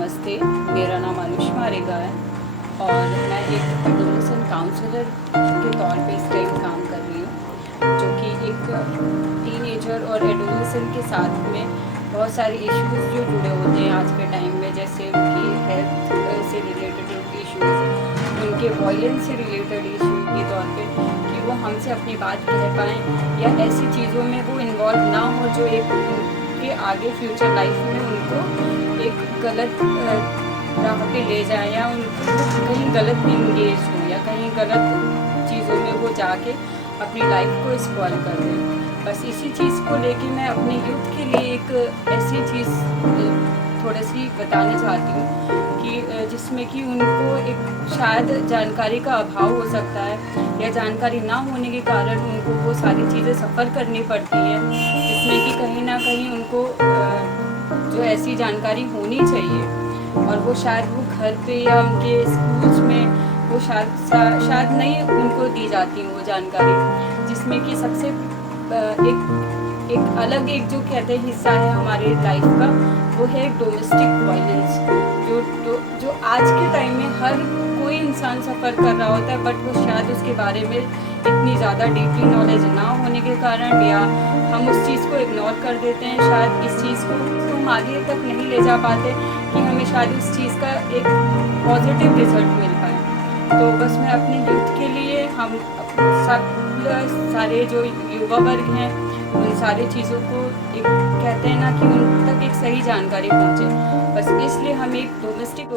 नमस्ते, मेरा नाम अनुष्मा रेगा है और मैं एक एडोलेसेंट काउंसलर के तौर पे इस टाइम काम कर रही हूँ, जो कि एक टीनेजर और एडोलेसेंट के साथ में बहुत सारे इश्यूज़ जो जुड़े होते हैं आज के टाइम में, जैसे उनकी हेल्थ से रिलेटेड उनके इश्यूज़, उनके वॉयलेंस से रिलेटेड इशू के तौर पे कि वो हमसे अपनी बात कह पाएँ या ऐसी चीज़ों में वो इन्वॉल्व ना हो जो एक उनके आगे फ्यूचर लाइफ में उनको एक गलत राह पे ले जाए या उनको कहीं गलत इंगेज हो या कहीं गलत चीज़ों में वो जाके अपनी लाइफ को स्पॉइल कर दें। बस इसी चीज़ को लेके मैं अपने यूथ के लिए एक ऐसी चीज़ थोड़ी सी बताना चाहती हूँ कि जिसमें कि उनको एक शायद जानकारी का अभाव हो सकता है या जानकारी ना होने के कारण उनको वो सारी चीज़ें सफ़र करनी पड़ती है, जिसमें कि कहीं ना कहीं उनको जो ऐसी जानकारी होनी चाहिए और वो शायद वो घर पे या उनके स्कूल्स में वो शायद नहीं उनको दी जाती वो जानकारी, जिसमें कि सबसे एक अलग एक जो कहते हैं हिस्सा है हमारे लाइफ का, वो है डोमेस्टिक वायलेंस, जो आज के टाइम में हर कोई इंसान सफ़र कर रहा होता है, बट वो शायद उसके बारे में इतनी ज़्यादा डीपली नॉलेज ना होने के कारण या हम उस चीज़ को इग्नोर कर देते हैं, शायद इस चीज़ को हम आगे तक नहीं ले जा पाते कि हमें शायद उस चीज़ का एक पॉजिटिव रिजल्ट मिल पाए। तो बस मैं अपने यूथ के लिए हम सब सारे जो युवा वर्ग हैं उन सारी चीज़ों को एक कहते हैं ना कि उन तक एक सही जानकारी पहुँचे, बस इसलिए हम एक डोमेस्टिक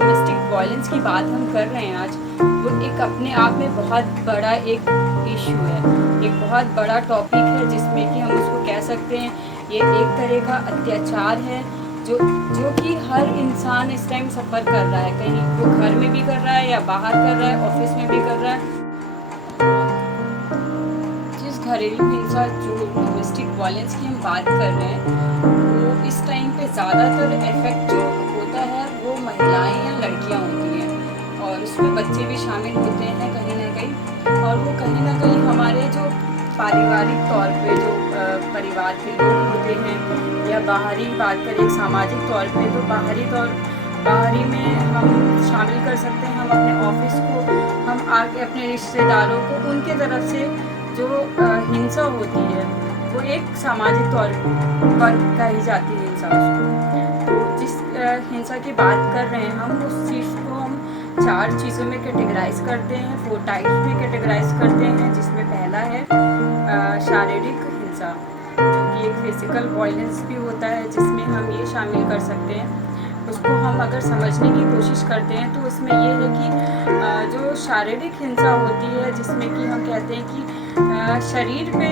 वायलेंस की बात हम कर रहे हैं आज, वो एक अपने आप में बहुत बड़ा एक इशू है, एक बहुत बड़ा टॉपिक है, जिसमें कि हम उसको कह सकते हैं ये एक तरह का अत्याचार है जो कि हर इंसान इस टाइम सफ़र कर रहा है, कहीं वो घर में भी कर रहा है या बाहर कर रहा है, ऑफिस में भी कर रहा है। जिस घरेलू हिंसा जो डोमेस्टिक वायलेंस की हम बात कर रहे हैं, वो इस टाइम पे ज़्यादातर इफेक्ट जो होता है वो महिलाएं या लड़कियां होती हैं और उसमें बच्चे भी शामिल होते हैं कहीं ना कहीं, और वो कहीं ना कहीं हमारे जो पारिवारिक तौर पे जो परिवार के लोग होते हैं या बाहरी बात करें सामाजिक तौर पे, तो बाहरी में हम शामिल कर सकते हैं हम अपने ऑफिस को, हम आगे अपने रिश्तेदारों को, उनके तरफ से जो हिंसा होती है वो एक सामाजिक तौर पर कही जाती है हिंसा उसको। तो जिस हिंसा की बात कर रहे हैं हम, उस चीज़ को हम 4 चीज़ों में कैटेगराइज करते हैं, 4 टाइप्स में कैटेगराइज करते हैं, जिसमें पहला है शारीरिक हिंसा, जो कि एक फिजिकल वायलेंस भी होता है, जिसमें हम ये शामिल कर सकते हैं। उसको हम अगर समझने की कोशिश करते हैं तो उसमें ये है कि जो शारीरिक हिंसा होती है, जिसमें कि हम कहते हैं कि शरीर पे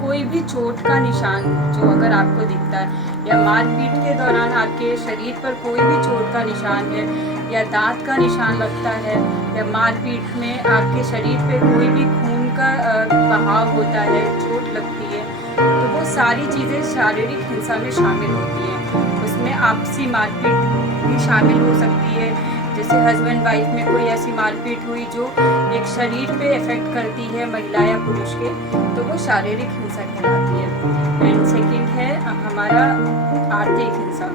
कोई भी चोट का निशान जो अगर आपको दिखता है या मारपीट के दौरान आपके शरीर पर कोई भी चोट का निशान है या दांत का निशान लगता है या मारपीट में आपके शरीर पे कोई भी खून का बहाव होता है, चोट लगती है, तो वो सारी चीज़ें शारीरिक हिंसा में शामिल होती हैं। उसमें आपसी मारपीट भी शामिल हो सकती है, जैसे हस्बैंड वाइफ में कोई ऐसी मारपीट हुई जो एक शरीर पे इफेक्ट करती है महिला या पुरुष के, तो वो शारीरिक हिंसा कहलाती है। एंड सेकंड है हमारा आर्थिक हिंसा,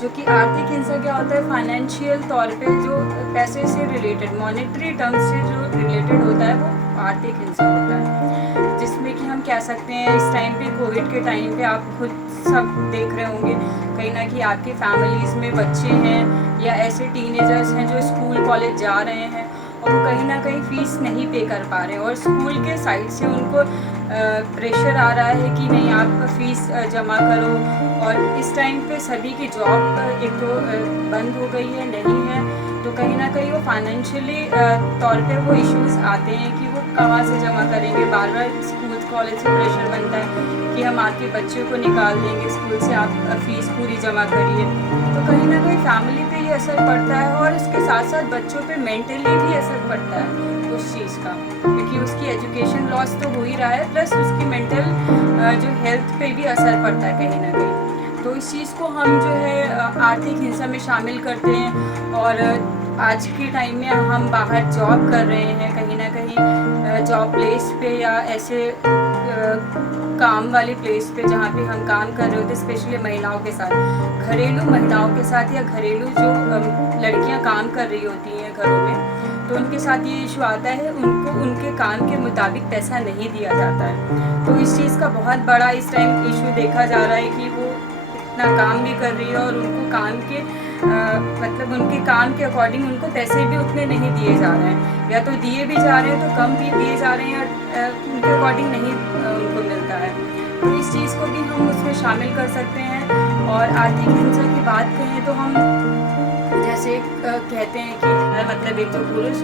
जो कि आर्थिक हिंसा क्या होता है, फाइनेंशियल तौर पे जो पैसे से रिलेटेड, मॉनेटरी टर्म्स से जो रिलेटेड होता है वो आर्थिक हिंसा होता है, जिसमें कि हम कह सकते हैं इस टाइम पे, कोविड के टाइम पे आप खुद सब देख रहे होंगे कहीं ना कि आपकी फैमिलीज़ में बच्चे हैं या ऐसे टीनेजर्स हैं जो स्कूल कॉलेज जा रहे हैं और वो कहीं ना कहीं फ़ीस नहीं पे कर पा रहे हैं और स्कूल के साइड से उनको प्रेशर आ रहा है कि नहीं आप फ़ीस जमा करो, और इस टाइम पे सभी की जॉब एक तो बंद हो गई है, नहीं है, तो कहीं ना कहीं वो फाइनेंशियली तौर पे वो इश्यूज़ आते हैं कि वो कहाँ से जमा करेंगे, बार बार स्कूल कॉलेज से प्रेशर बनता है कि हम आपके बच्चे को निकाल देंगे स्कूल से, आप फ़ीस पूरी जमा करिए, तो कहीं ना कहीं फैमिली पे ये असर पड़ता है और उसके साथ साथ बच्चों पे मेंटली भी असर पड़ता है उस चीज़ का, क्योंकि उसकी एजुकेशन लॉस तो हो ही रहा है, प्लस उसकी मेंटल जो हेल्थ पे भी असर पड़ता है कहीं ना कहीं। तो इस चीज़ को हम जो है आर्थिक हिंसा में शामिल करते हैं, और आज के टाइम में हम बाहर जॉब कर रहे हैं, कहीं ना कहीं जॉब प्लेस पे या ऐसे काम वाले प्लेस पे जहाँ पे हम काम कर रहे होते, स्पेशली महिलाओं के साथ, घरेलू महिलाओं के साथ या घरेलू जो लड़कियाँ काम कर रही होती हैं घरों में, तो उनके साथ ये इशू आता है, उनको उनके काम के मुताबिक पैसा नहीं दिया जाता है। तो इस चीज़ का बहुत बड़ा इस टाइम इशू देखा जा रहा है कि वो इतना काम भी कर रही है और उनको काम के मतलब उनके काम के अकॉर्डिंग उनको पैसे भी उतने नहीं दिए जा रहे हैं, या तो दिए भी जा रहे हैं तो कम भी दिए जा रहे हैं, उनके अकॉर्डिंग नहीं उनको मिलता है। तो इस चीज़ को भी हम उसमें शामिल कर सकते हैं। और आर्थिक हिंसा की बात करें तो हम जैसे कहते हैं कि मतलब एक जो पुरुष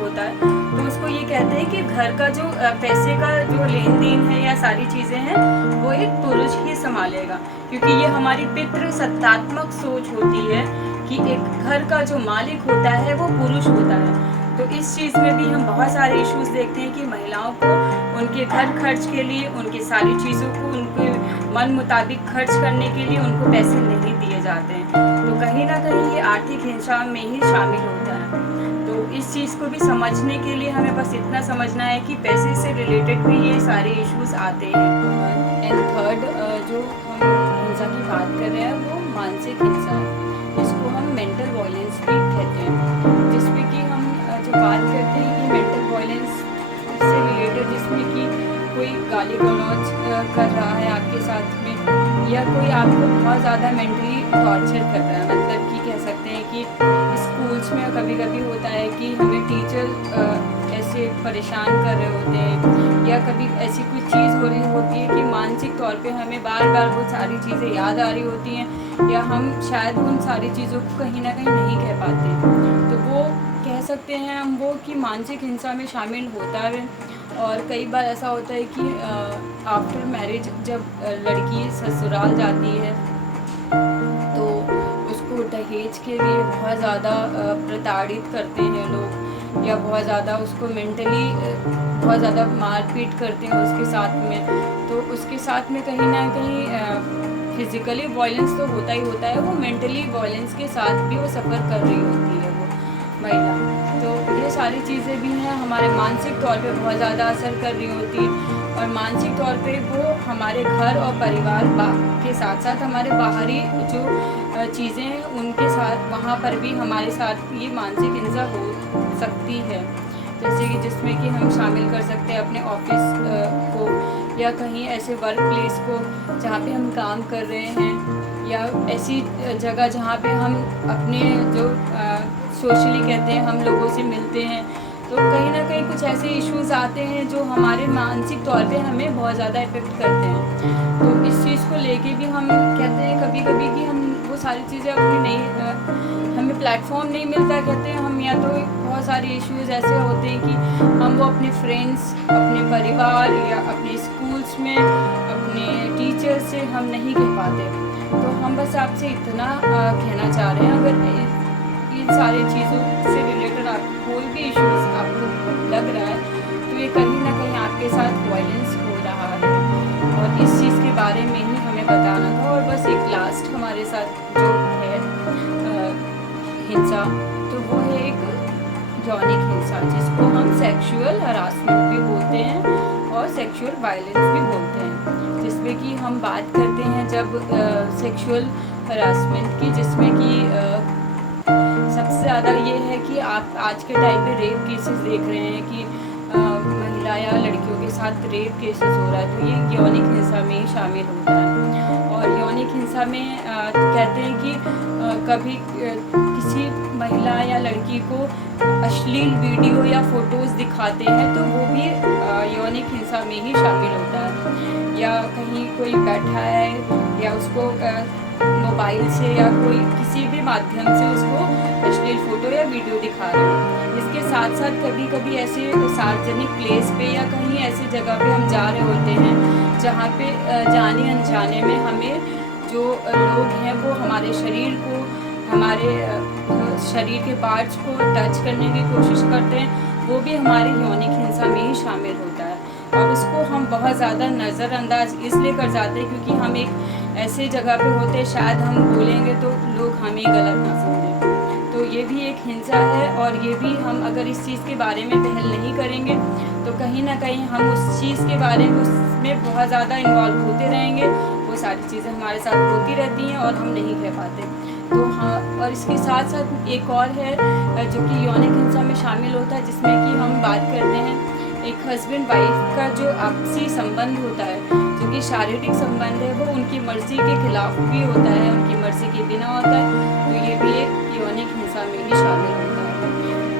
होता है तो उसको ये कहते हैं कि घर का जो पैसे का जो लेन देन है या सारी चीज़ें हैं वो एक पुरुष ही संभालेगा, क्योंकि ये हमारी पितृ सत्तात्मक सोच होती है कि एक घर का जो मालिक होता है वो पुरुष होता है। तो इस चीज़ में भी हम बहुत सारे इश्यूज देखते हैं कि महिलाओं को उनके घर खर्च के लिए, उनकी सारी चीज़ों को उनके मन मुताबिक खर्च करने के लिए उनको पैसे नहीं दिए जाते हैं। तो कहीं ना कहीं ये आर्थिक हिंसा में ही शामिल होता है। तो इस चीज़ को भी समझने के लिए हमें बस इतना समझना है कि पैसे से रिलेटेड भी ये सारे इश्यूज आते हैं। एंड थर्ड जो हम हिंसा की बात कर रहे हैं वो मानसिक हिंसा है, जिसको हम मेंटल वायलेंस भी कहते हैं, जिसमें कि हम जो बात करते हैं कि मेंटल वायलेंस से रिलेटेड, जिसमें कि कोई गाली गलौज कर रहा है आपके साथ में, या कोई आपको बहुत ज़्यादा मेंटली टॉर्चर कर रहा है। मतलब कि कह सकते हैं कि स्कूल्स में कभी कभी होता है कि हमें टीचर ऐसे परेशान कर रहे होते हैं, या कभी ऐसी कोई चीज़ हो रही होती है कि मानसिक तौर पे हमें बार बार वो सारी चीज़ें याद आ रही होती हैं, या हम शायद उन सारी चीज़ों को कहीं ना कहीं नहीं कह पाते। तो वो कह सकते हैं हम वो कि मानसिक हिंसा में शामिल होता है। और कई बार ऐसा होता है कि आफ्टर मैरिज जब लड़की ससुराल जाती है तो उसको दहेज के लिए बहुत ज़्यादा प्रताड़ित करते हैं लोग, या बहुत ज़्यादा उसको मेंटली बहुत ज़्यादा मारपीट करते हैं उसके साथ में। तो उसके साथ में कहीं ना कहीं फिज़िकली वायलेंस तो होता ही होता है, वो मेंटली वायलेंस के साथ भी वो सफ़र कर रही होती है वो महिला। तो ये सारी चीज़ें भी हैं, हमारे मानसिक तौर पे बहुत ज़्यादा असर कर रही होती है। और मानसिक तौर पे वो हमारे घर और परिवार के साथ साथ हमारे बाहरी जो चीज़ें हैं उनके साथ, वहाँ पर भी हमारे साथ ये मानसिक हिंसा हो सकती है। जैसे कि जिसमें कि हम शामिल कर सकते हैं अपने ऑफिस को, या कहीं ऐसे वर्क प्लेस को जहाँ पे हम काम कर रहे हैं, या ऐसी जगह जहाँ पे हम अपने जो सोशली कहते हैं हम लोगों से मिलते हैं। तो कहीं ना कहीं कुछ ऐसे इश्यूज आते हैं जो हमारे मानसिक तौर पे हमें बहुत ज़्यादा इफ़ेक्ट करते हैं। तो इस चीज़ को लेके भी हम कहते हैं कभी कभी कि हम वो सारी चीज़ें अपनी नहीं, हमें प्लेटफॉर्म नहीं मिलता कहते हैं हम, या तो बहुत सारे इश्यूज ऐसे होते हैं कि हम वो अपने फ्रेंड्स, अपने परिवार या अपने स्कूल्स में अपने टीचर से हम नहीं कह पाते। तो हम बस आपसे इतना कहना चाह रहे हैं, अगर इन सारी चीज़ों से रिलेटेड आपको कोई भी इश्यूज आपको लग रहा है तो ये कहीं ना कहीं आपके साथ वायलेंस हो रहा है, और इस चीज़ के बारे में ही हमें बताना था। और बस एक लास्ट हमारे साथ जो है हिंसा, तो वो है एक यौनिक हिंसा, जिसको हम सेक्सुअल हरासमेंट भी बोलते हैं और सेक्सुअल वायलेंस भी बोलते हैं। जिसमें कि हम बात करते हैं जब सेक्सुअल हरासमेंट की, जिसमें कि सबसे ज़्यादा ये है कि आप आज के टाइम पे रेप केसेस देख रहे हैं कि महिला या लड़कियों के साथ रेप केसेस हो रहा है, तो ये यौनिक हिंसा में ही शामिल होता है। और यौनिक हिंसा में कहते हैं कि कभी किसी महिला या लड़की को अश्लील वीडियो या फोटोज़ दिखाते हैं तो वो भी यौनिक हिंसा में ही शामिल होता है। या कहीं कोई बैठा है या उसको मोबाइल से या कोई किसी भी माध्यम से उसको अश्लील फ़ोटो या वीडियो दिखा रहे हैं। इसके साथ साथ कभी कभी ऐसे सार्वजनिक प्लेस पे या कहीं ऐसी जगह पे हम जा रहे होते हैं जहाँ पे जाने अनजाने में हमें जो लोग हैं वो हमारे शरीर को, हमारे शरीर के पार्ट्स को टच करने की कोशिश करते हैं, वो भी हमारी यौनिक हिंसा में ही शामिल होता है। और उसको हम बहुत ज़्यादा नज़रअंदाज इसलिए कर जाते हैं क्योंकि हम एक ऐसे जगह पे होते हैं, शायद हम बोलेंगे तो लोग हमें गलत ना समझें। तो ये भी एक हिंसा है, और ये भी हम अगर इस चीज़ के बारे में पहल नहीं करेंगे तो कहीं ना कहीं हम उस चीज़ के बारे में उसमें बहुत ज़्यादा इन्वॉल्व होते रहेंगे, वो सारी चीज़ें हमारे साथ होती रहती हैं और हम नहीं कह पाते। तो हाँ, और इसके साथ साथ एक और है जो कि यौनिक हिंसा में शामिल होता है, जिसमें कि हम बात करते हैं एक हस्बैंड वाइफ का जो आपसी संबंध होता है, जो कि शारीरिक संबंध है, वो उनकी मर्ज़ी के खिलाफ भी होता है, उनकी मर्ज़ी के बिना होता है, तो ये भी एक यौनिक हिंसा में ही शामिल होता है।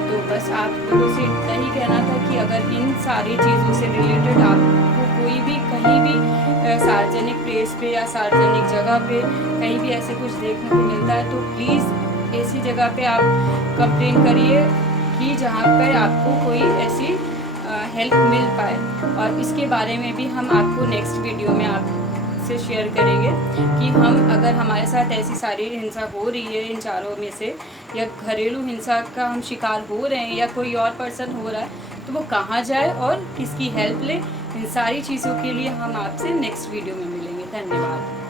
तो बस आप लोगों से इतना ही कहना था कि अगर इन सारी चीज़ों से रिलेटेड आपको कोई भी कहीं भी सार्वजनिक प्लेस पे या सार्वजनिक जगह पे कहीं भी ऐसे कुछ देखने को मिलता है, तो प्लीज़ ऐसी जगह पे आप कंप्लेन करिए कि जहाँ पर आपको कोई ऐसी हेल्प मिल पाए। और इसके बारे में भी हम आपको नेक्स्ट वीडियो में आपसे शेयर करेंगे कि हम अगर हमारे साथ ऐसी सारी हिंसा हो रही है इन चारों में से, या घरेलू हिंसा का हम शिकार हो रहे हैं या कोई और पर्सन हो रहा है, तो वो कहाँ जाए और किसकी हेल्प ले। इन सारी चीज़ों के लिए हम आपसे नेक्स्ट वीडियो में मिलेंगे। धन्यवाद।